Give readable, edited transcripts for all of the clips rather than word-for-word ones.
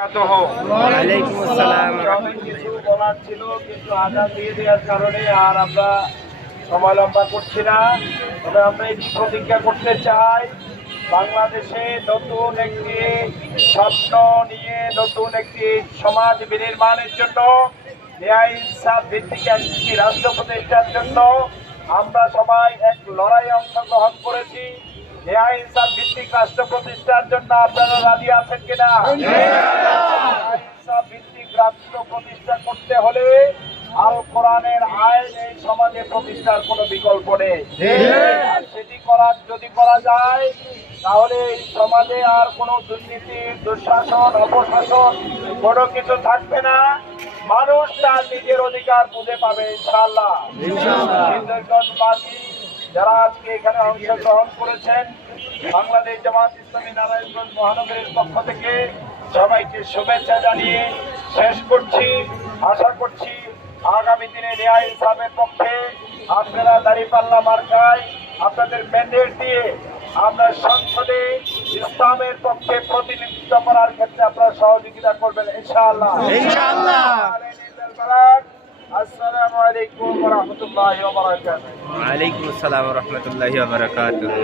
ওয়ালাইকুম আসসালাম। কিছু বলার ছিল কিন্তু আজান দিয়ে দেওয়ার কারণে আর আমরা সময় লম্বা করছি না। তবে আমরা এটি প্রতিজ্ঞা করতে চাই, বাংলাদেশে নতুন একটি স্বপ্ন নিয়ে নতুন একটি সমাজ বিনির্মাণের জন্য, ন্যায় ইনসাফ ভিত্তিক একটি রাষ্ট্র প্রতিষ্ঠার জন্য আমরা সবাই এক লড়াইয়ে অংশগ্রহণ করেছি। ন্যায় ইনসাফ ভিত্তিক রাষ্ট্র প্রতিষ্ঠার জন্য আপনারা রাজি আছেন কিনা? ভিত্তিক রাষ্ট্র প্রতিষ্ঠা করতে হলে আল কোরআনের আইন এই সমাজে প্রতিষ্ঠার কোনো বিকল্প নেই। আর সেটি যদি করা যায় তাহলে এই সমাজে আর কোনো দুর্নীতি, দুঃশাসন, অপশাসন কোনো কিছু থাকবে না। মানুষ তার নিজের অধিকার বুঝে পাবে ইনশাআল্লাহ। যারা আজকে এখানে অংশগ্রহণ করেছেন, বাংলাদেশ জামাত ইসলামী নারায়ণগঞ্জ মহানগরীর পক্ষ থেকে সবাইকে শুভেচ্ছা জানিয়ে শেষ করছি। আশা করছি আগামী দিনে ন্যায় ইনসাফের পক্ষে আপনারা দাঁড়িপাল্লা মার্কায় আপনাদের ম্যান্ডেট দিয়ে আমরা সংসদে ইসলামের পক্ষে প্রতিনিধিত্ব করার ক্ষেত্রে আপনারা সহযোগিতা করবেন ইনশাআল্লাহ। আসসালামু আলাইকুম ওয়া রাহমাতুল্লাহি ওয়া বারাকাতুহু। ওয়ালাইকুম আসসালাম ওয়া রাহমাতুল্লাহি ওয়া বারাকাতুহু।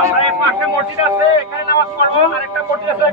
আমরা এই পাশে মসজিদ আছে, এখানে নামাজ পড়বো, আরেকটা মসজিদ আছে।